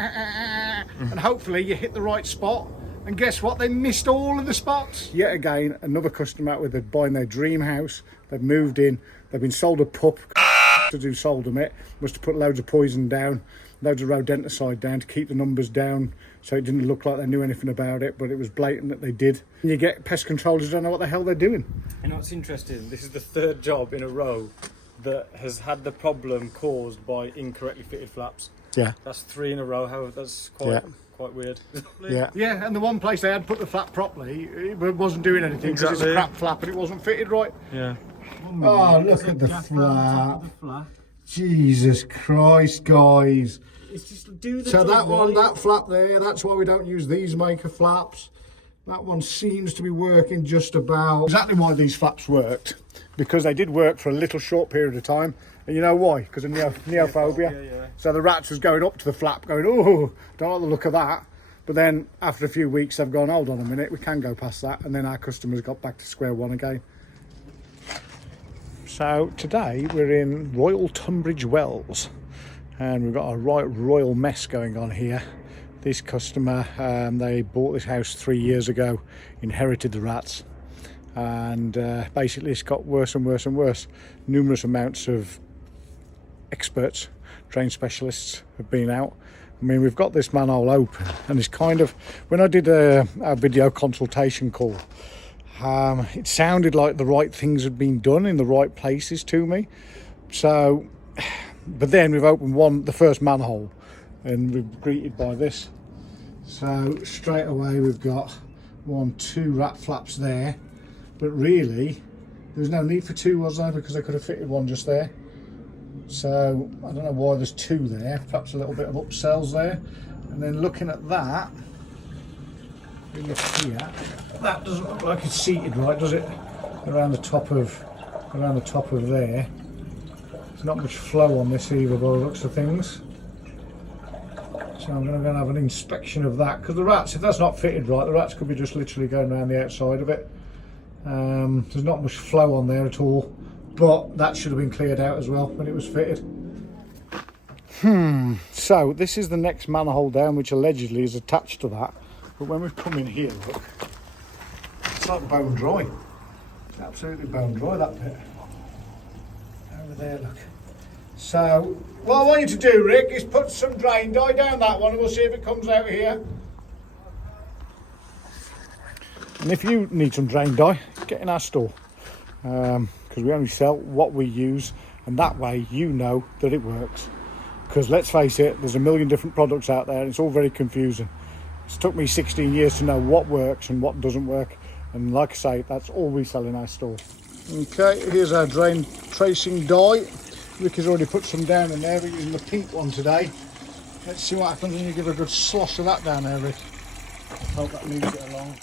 and hopefully you hit the right spot. And guess what? They missed all of the spots. Yet again, another customer out with it buying their dream house. They've moved in. They've been sold a pup to do sold them it. Must have put loads of poison down, loads of rodenticide down to keep the numbers down, so it didn't look like they knew anything about it, but it was blatant that they did. And you get pest controllers who don't know what the hell they're doing. You know what's interesting? This is the third job in a row that has had the problem caused by incorrectly fitted flaps. Yeah. That's 3 in a row. How that's quite weird. Yeah, and the one place they had put the flap properly, it wasn't doing anything because it's a crap flap and it wasn't fitted right. Yeah. Oh, look at the flap. Jesus Christ, guys. It's just do the So that one, right. that flap there, that's why we don't use these maker flaps. That one seems to be working just about. Exactly why these flaps worked. Because they did work for a little short period of time. And you know why? Because of neophobia. Yeah. So the rats was going up to the flap going, oh, don't like the look of that. But then after a few weeks, they've gone, hold on a minute, we can go past that. And then our customers got back to square one again. So today we're in Royal Tunbridge Wells. And we've got a right royal mess going on here. This customer, they bought this house 3 years ago, inherited the rats. And basically it's got worse and worse and worse. Numerous amounts of experts, trained specialists have been out. I mean, we've got this manhole open and it's kind of, when I did a video consultation call, it sounded like the right things had been done in the right places to me. So, but then we've opened the first manhole and we're greeted by this. So straight away we've got 1, 2 rat flaps there. But really, there's no need for 2, was there? Because I could have fitted one just there. So I don't know why there's 2 there. Perhaps a little bit of upsells there. And then looking at that, we look here. That doesn't look like it's seated right, does it? Around the top of there. There's not much flow on this either, by the looks of things. So I'm going to go and have an inspection of that, because the rats, if that's not fitted right, the rats could be just literally going around the outside of it. There's not much flow on there at all, but that should have been cleared out as well when it was fitted. So this is the next manhole down, which allegedly is attached to that. But when we've come in here, look, it's like bone dry. It's absolutely bone dry, that bit. Over there, look. So what I want you to do, Rick, is put some drain dye down that one and we'll see if it comes out here. And if you need some drain dye, get in our store, because we only sell what we use, and that way you know that it works. Because let's face it, there's a million different products out there and it's all very confusing. It's took me 16 years to know what works and what doesn't work, and like I say, that's all we sell in our store. Okay, here's our drain tracing dye. Rick has already put some down in there. We're using the pink one today. Let's see what happens when you give a good slosh of that down there, Rick. Hope that moves it along.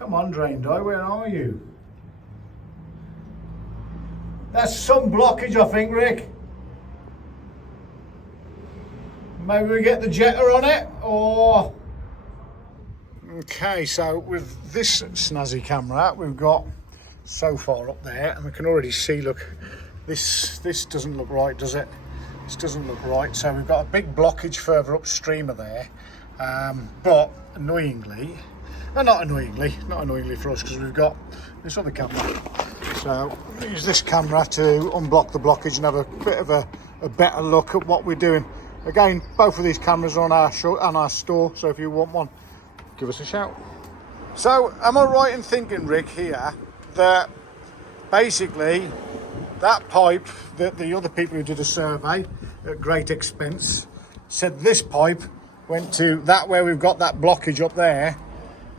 Come on, drain dye, where are you? That's some blockage, I think, Rick. Maybe we get the jetter on it, or... Okay, so with this snazzy camera, we've got so far up there, and we can already see, look, this doesn't look right, does it? This doesn't look right, so we've got a big blockage further upstream of there, but annoyingly, well, not annoyingly for us, because we've got this other camera. So we'll use this camera to unblock the blockage and have a bit of a better look at what we're doing. Again, both of these cameras are on our store, so if you want one, give us a shout. So am I right in thinking, Rick, here, that basically that pipe that the other people who did a survey at great expense said this pipe went to that where we've got that blockage up there,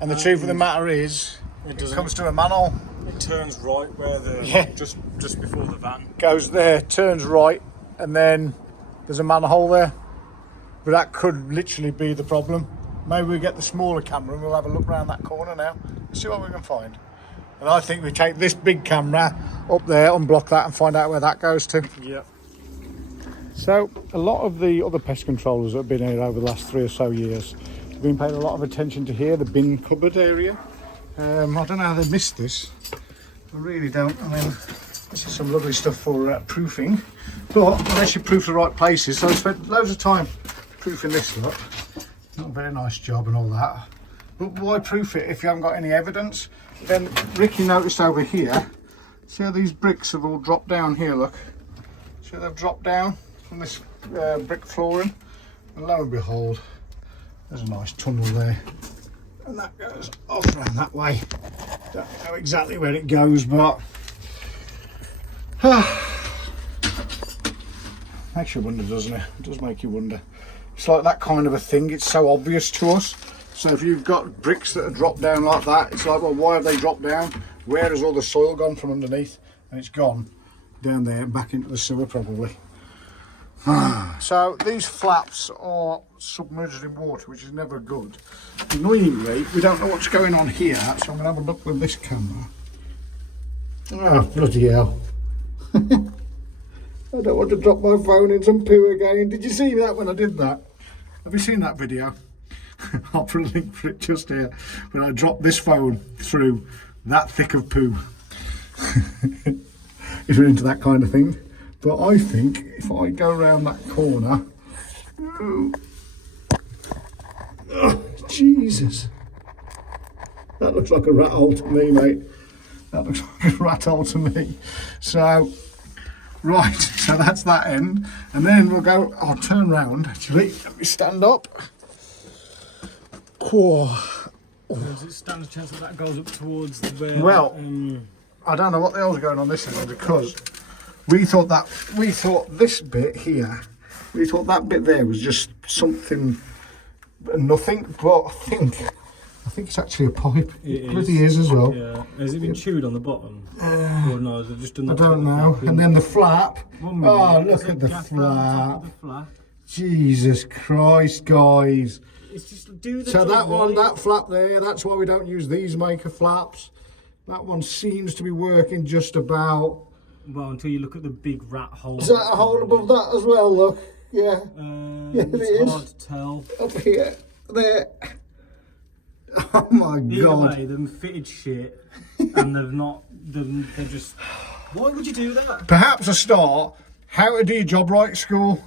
and the truth of the matter is it comes to a manhole. It turns right where the just before the van goes there, turns right, and then there's a manhole there. But that could literally be the problem. Maybe we get the smaller camera and we'll have a look around that corner now and see what we can find. And I think we take this big camera up there, unblock that, and find out where that goes to. Yeah. So a lot of the other pest controllers that have been here over the last 3 or so years have been paying a lot of attention to here, the bin cupboard area. I don't know how they missed this. I really don't. I mean, this is some lovely stuff for proofing, but unless you proof the right places, so I spent loads of time proofing this, look. Not a very nice job and all that. But why proof it if you haven't got any evidence? Then Ricky noticed over here, see how these bricks have all dropped down here, look. See how they've dropped down from this brick flooring? And lo and behold, there's a nice tunnel there. And that goes off around that way. Don't know exactly where it goes, but makes you wonder, doesn't it? It does make you wonder. It's like that kind of a thing. It's so obvious to us. So if you've got bricks that are dropped down like that, it's like, well, why have they dropped down? Where has all the soil gone from underneath? And it's gone down there and back into the sewer probably. So these flaps are submerged in water, which is never good. Annoyingly, we don't know what's going on here, so I'm going to have a look with this camera. Oh, bloody hell. I don't want to drop my phone in some poo again. Did you see that when I did that? Have you seen that video? I'll put a link for it just here. When I dropped this phone through that thick of poo. If you're into that kind of thing. But I think if I go around that corner, oh, Jesus, that looks like a rat hole to me, mate. That looks like a rat hole to me. So, right, so that's that end, and then we'll go. I'll turn round. Actually, let me stand up. Whoa. Does it stand a chance that goes up towards where? Well, I don't know what the hell's going on this end because. We thought this bit here, we thought that bit there was just something, nothing, but I think it's actually a pipe. It bloody is as well. Yeah. Has it been chewed on the bottom? Or no, has it just done that? I don't know. And then the flap. Oh, look at the flap. Jesus Christ, guys. It's just do the so that one, that flap there, that's why we don't use these maker flaps. That one seems to be working just about. Well, until you look at the big rat hole. Is that a hole above that as well, look? Yeah. Yeah, it's hard to tell. Up here, there. Oh my God. Either way, they've fitted shit and they're just, why would you do that? Perhaps a start, how to do your job right at school.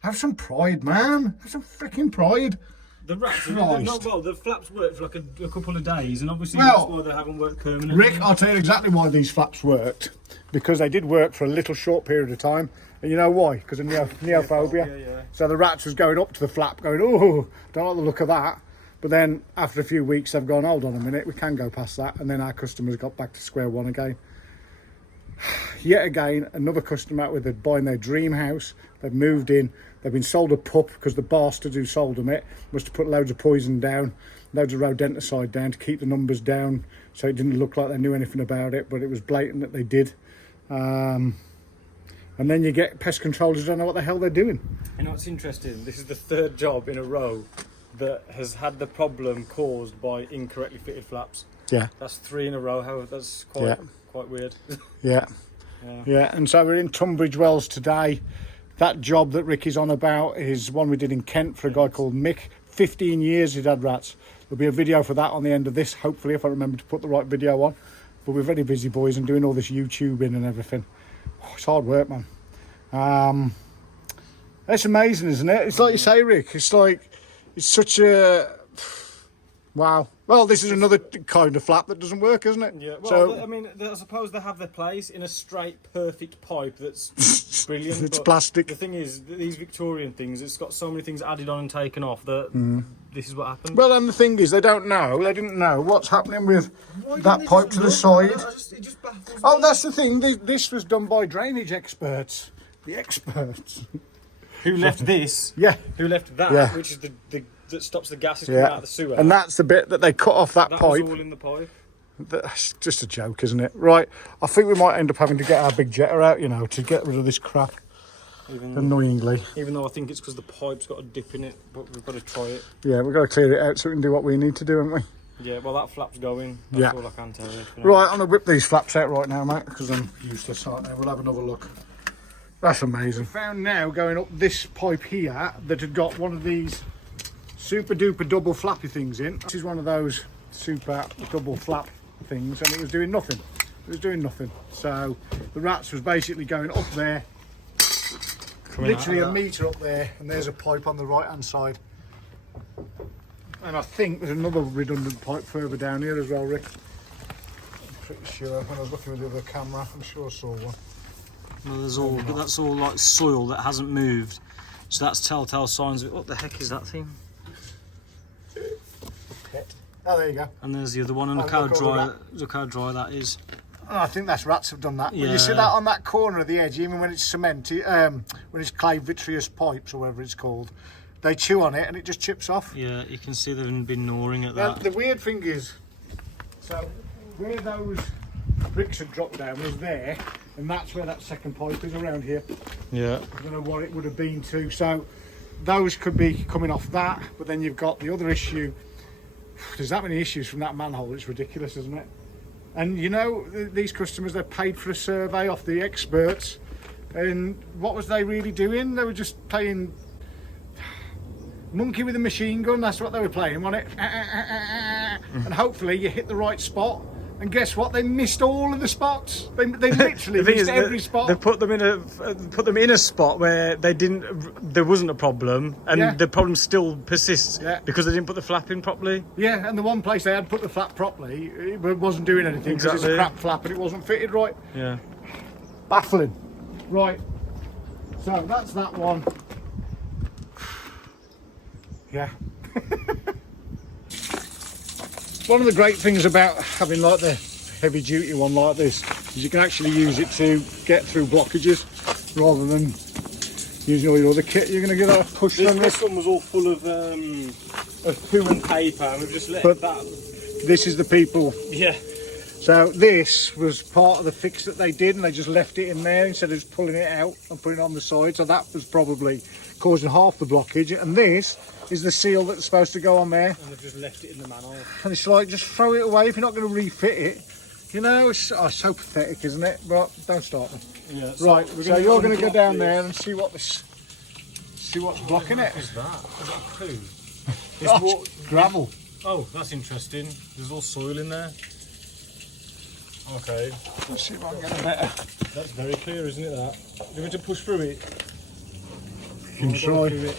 Have some pride, man. Have some freaking pride. The rats, the flaps worked for like a couple of days, and obviously that's why they haven't worked permanently. Rick, I'll tell you exactly why these flaps worked. Because they did work for a little short period of time. And you know why? Because of neophobia. Yeah. So the rats was going up to the flap going, oh, don't like the look of that. But then after a few weeks, they've gone, hold on a minute, we can go past that. And then our customers got back to square one again. Yet again, another customer with buying their dream house. They've moved in. They've been sold a pup because the bastard who sold them it must have put loads of poison down, loads of rodenticide down to keep the numbers down, so it didn't look like they knew anything about it, but it was blatant that they did. And then you get pest controllers who don't know what the hell they're doing. You know what's interesting? This is the third job in a row that has had the problem caused by incorrectly fitted flaps. Yeah. That's 3 in a row. That's quite weird. Yeah. And so we're in Tunbridge Wells today. That job that Ricky's on about is one we did in Kent for a guy called Mick. 15 years he'd had rats. There'll be a video for that on the end of this, hopefully, if I remember to put the right video on. But we're very busy boys and doing all this YouTubing and everything. Oh, it's hard work, man. It's amazing, isn't it? It's like you say, Rick. It's like, it's such a... Wow. Well, this is another kind of flap that doesn't work, isn't it? Yeah, well, so, I mean, I suppose they have their place in a straight, perfect pipe that's brilliant. It's but plastic. The thing is, these Victorian things, it's got so many things added on and taken off that this is what happened. Well, and the thing is, they didn't know what's happening with that pipe to the side. It just baffles Oh, me. that's the thing. This was done by drainage experts. The experts. Who left this? Yeah. Who left that? Yeah. Which is the that stops the gases coming out of the sewer. And that's the bit that they cut off that was pipe. all in the pipe. That's just a joke, isn't it? Right. I think we might end up having to get our big jetter out, you know, to get rid of this crap. Annoyingly. Even though I think it's because the pipe's got a dip in it, but we've got to try it. Yeah, we've got to clear it out so we can do what we need to do, haven't we? Yeah, well, that flap's going. That's all I can tell you. Right, I'm going to whip these flaps out right now, mate, because I'm useless, aren't I? We'll have another look. That's amazing. Found now, going up this pipe here, that had got one of these super duper double flappy things in. This is one of those super double flap things, and it was doing nothing. It was doing nothing. So the rats was basically going up there, coming literally out a metre up there, and there's a pipe on the right hand side. And I think there's another redundant pipe further down here as well, Rick. I'm pretty sure, when I was looking with the other camera, I'm sure I saw one. Well, there's all, but that's all like soil that hasn't moved. So that's telltale signs of it. What the heck is that thing? Oh, there you go. And there's the other one, and look how dry that is. Oh, I think that's rats have done that. Yeah. Well, you see that on that corner of the edge, even when it's cement, when it's clay vitreous pipes or whatever it's called, they chew on it and it just chips off. Yeah, you can see they've been gnawing at Now, that. the weird thing is, so where those bricks had dropped down was there, and that's where that second pipe is around here. Yeah. I don't know what it would have been to. So those could be coming off that, but then you've got the other issue. There's that many issues from that manhole, it's ridiculous, isn't it? And you know, these customers, they're paid for a survey off the experts, and what was they really doing? They were just playing monkey with a machine gun. That's what they were playing, wasn't it? And hopefully you hit the right spot. And guess what? They missed all of the spots. They literally missed every spot. They put them in a spot where there wasn't a problem, and the problem still persists because they didn't put the flap in properly. Yeah, and the one place they had put the flap properly, it wasn't doing anything because it's a crap flap and it wasn't fitted right. Yeah. Baffling. Right. So that's that one. Yeah. One of the great things about having like the heavy duty one like this is you can actually use it to get through blockages rather than using all your other kit. You're going to get a push on this one was all full of poo and paper, and we've just let that. This is the people. Yeah. So this was part of the fix that they did, and they just left it in there instead of just pulling it out and putting it on the side. So that was probably causing half the blockage, and this is the seal that's supposed to go on there. And they've just left it in the manhole. And it's like, just throw it away if you're not going to refit it. You know, it's so pathetic, isn't it? But don't start me. Yeah. Right, so you're going to go down there and see what's blocking it. What is that? Is that poo? It's gravel. Oh, that's interesting. There's all soil in there. Okay. Let's see if I can get a better. That's very clear, isn't it? That. You're going to push through it. You can try.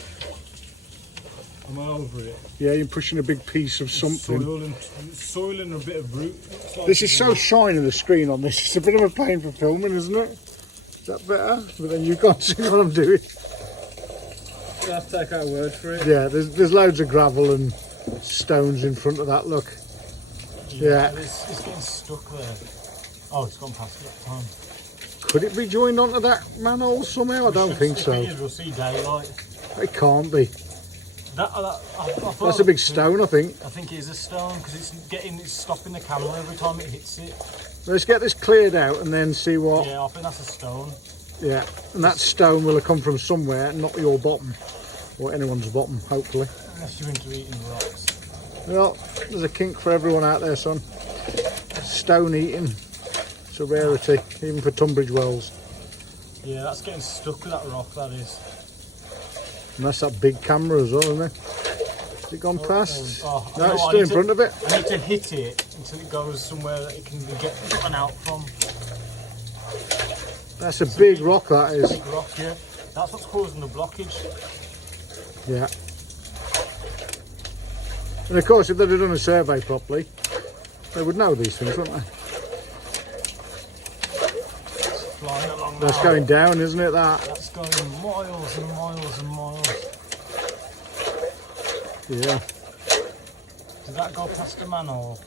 Am I over it? Yeah, you're pushing a big piece of something. Soil and a bit of root. Like this is so shiny, the screen on this. It's a bit of a pain for filming, isn't it? Is that better? But then you can't see what I'm doing. You have to take our word for it. Yeah, there's loads of gravel and stones in front of that, look. Yeah. It's getting stuck there. Oh, it's gone past that time. Could it be joined onto that manhole somehow? I don't think so. We'll see daylight. It can't be. I That's a big stone, I think. I think it is a stone because it's stopping the camera every time it hits it. Let's get this cleared out and then see what. Yeah, I think that's a stone. Yeah, and that stone will have come from somewhere, not your bottom or anyone's bottom, hopefully. Unless you're into eating rocks. Well, there's a kink for everyone out there, son. Stone eating, it's a rarity, even for Tunbridge Wells. Yeah, that's getting stuck with that rock, that is. And that's that big camera as well, isn't it? Has it gone past? No, it's I still in front of it. I need to hit it until it goes somewhere that it can get gotten out from. That's a big rock, that is. Big rock, yeah. That's what's causing the blockage. Yeah. And of course, if they'd have done a survey properly, they would know these things, wouldn't they? Flying along That's now. going down, isn't it, that? That's going miles and miles and miles. Yeah. Did that go past the manhole?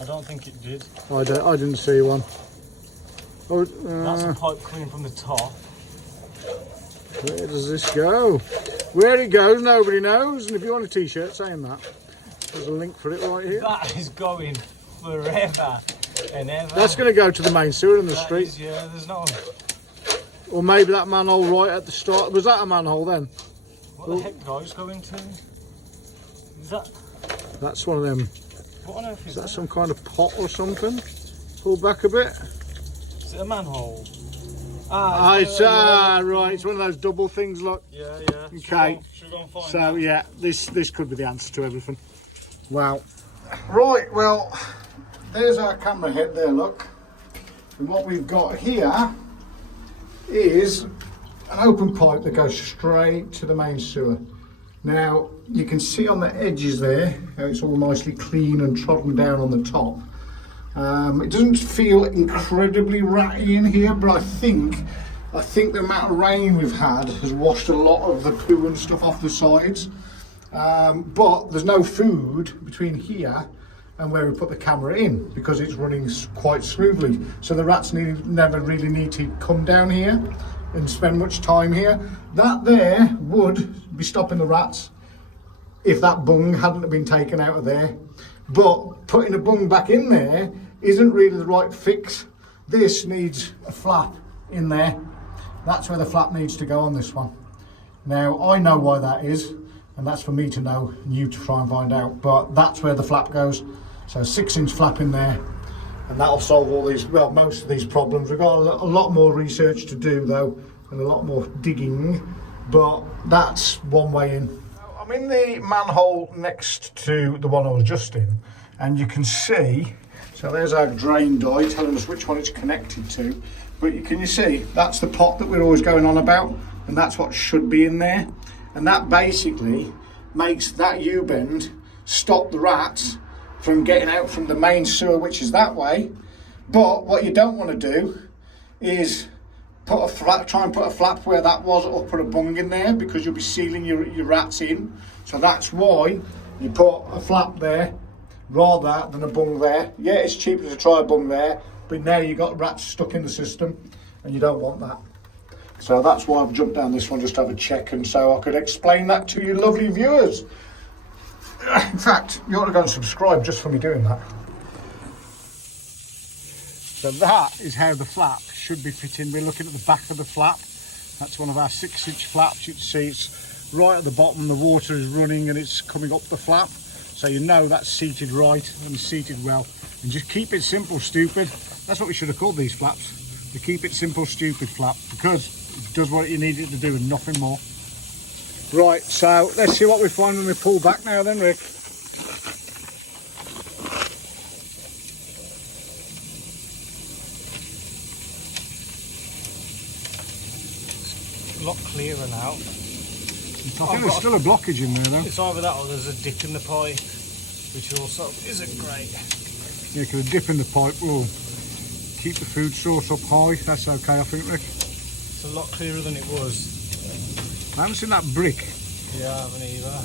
I don't think it did. I didn't see one. Oh, That's a pipe coming from the top. where does this go? Where it goes, nobody knows. And if you want a t-shirt saying that, there's a link for it right here. That is going forever and ever. That's going to go to the main sewer in the That street. is, yeah, there's no... Or maybe that manhole right at the start. Was that a manhole then? What the heck did I just go into? Is that... That's one of them. What on earth Is that some kind of pot or something? Pull back a bit. Is it a manhole? Right. It's one of those double things, look. Yeah. Okay. Should we go and find So out? yeah, this could be the answer to everything. Wow. Right, well, there's our camera head there, look. And what we've got here is an open pipe that goes straight to the main sewer. Now you can see on the edges there how it's all nicely clean and trodden down on the top. It doesn't feel incredibly ratty in here, but I think the amount of rain we've had has washed a lot of the poo and stuff off the sides. But there's no food between here and where we put the camera in because it's running quite smoothly. So the rats never really need to come down here and spend much time here. That there would be stopping the rats if that bung hadn't been taken out of there. But putting a bung back in there isn't really the right fix. This needs a flap in there. That's where the flap needs to go on this one. Now I know why that is, and that's for me to know and you to try and find out, but that's where the flap goes. So a 6-inch flap in there, and that'll solve all these, well, most of these problems. We've got a lot more research to do though, and a lot more digging, but that's one way in. I'm in the manhole next to the one I was just in, and you can see, so there's our drain die telling us which one it's connected to, but can you see, that's the pot that we're always going on about, and that's what should be in there, and that basically makes that U-bend stop the rats from getting out from the main sewer, which is that way. But what you don't want to do is try and put a flap where that was, or put a bung in there, because you'll be sealing your rats in. So that's why you put a flap there rather than a bung there. Yeah, it's cheaper to try a bung there, but now you've got rats stuck in the system and you don't want that. So that's why I've jumped down this one, just to have a check, and so I could explain that to you lovely viewers. In fact, you ought to go and subscribe just for me doing that. So that is how the flap should be fitting. We're looking at the back of the flap. That's one of our 6-inch flaps. You can see it's right at the bottom, the water is running and it's coming up the flap. So you know that's seated right and seated well. And just keep it simple, stupid. That's what we should have called these flaps. The keep it simple, stupid flap, because it does what you need it to do and nothing more. Right, so let's see what we find when we pull back now then, Rick. A lot clearer now. I think there's still a blockage in there though. It's either that or there's a dip in the pipe, which also isn't great. Yeah, because a dip in the pipe will keep the food source up high. That's okay, I think, Rick. It's a lot clearer than it was. I haven't seen that brick. Yeah, I haven't either.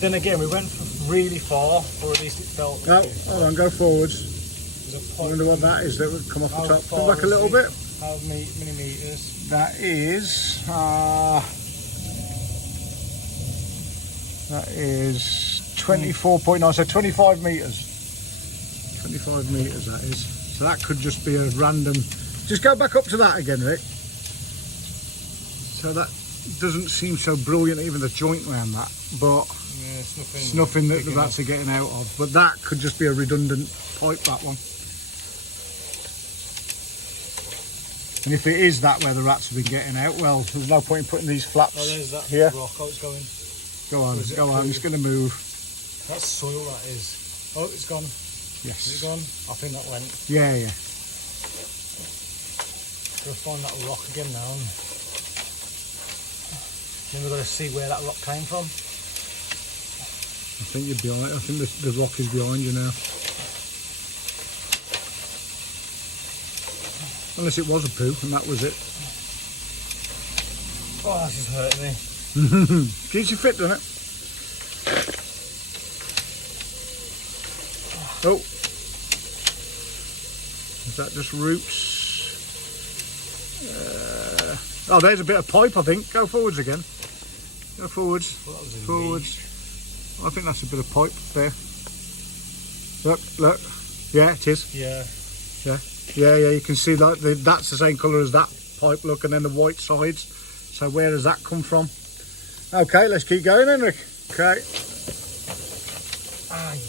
Then again, we went really far, or at least it felt. No, hold on, go forwards. I wonder what that is that would come off the top. Come back a little bit. How many metres? That is 24.9, so 25 metres. 25 metres that is. So that could just be a random. Just go back up to that again, Rick. So that doesn't seem so brilliant, even the joint around that, but yeah, it's nothing that the rats are getting out of. But that could just be a redundant pipe, that one. And if it is that where the rats have been getting out, well, there's no point in putting these flaps there's that here. rock. Oh, it's going. Go on, it's going to move. That's soil, that is. Oh, it's gone. Yes. Is it gone? I think that went. Yeah, yeah. Gotta find that rock again now. And then we've got to see where that rock came from. I think you're behind. I think the rock is behind you now. Unless it was a poo and that was it. Oh, this is hurting me. Keeps you fit, doesn't it? Oh. Is that just roots? Oh, there's a bit of pipe, I think. Go forwards again. Go forwards. Forwards. I think that's a bit of pipe there. Look, look. Yeah, it is. Yeah. Yeah. Yeah, yeah, you can see that that's the same colour as that pipe, look, and then the white sides. So where does that come from? Okay, let's keep going, Henrik. Okay. Aye.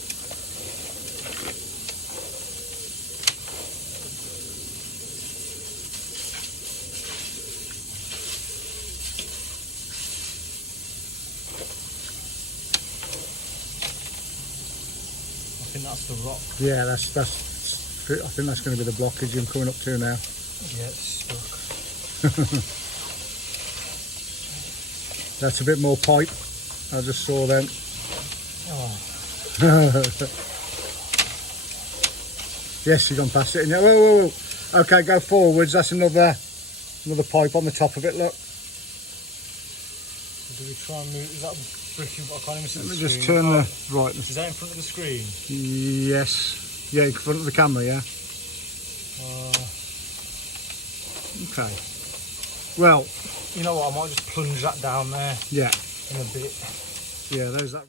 I think that's the rock. Yeah, that's think that's going to be the blockage I'm coming up to now. Yeah, it's stuck. That's a bit more pipe. I just saw then. Oh. Yes, you've gone past it. Whoa, whoa, whoa. Okay, go forwards. That's another pipe on the top of it. Look. Do we try and move? Is that bricking? I can't even see the Let me screen. just turn the right. Is that in front of the screen? Yes. Yeah, in front of the camera. Yeah. Okay. Well, you know what? I might just plunge that down there. Yeah. In a bit. Yeah, there's that.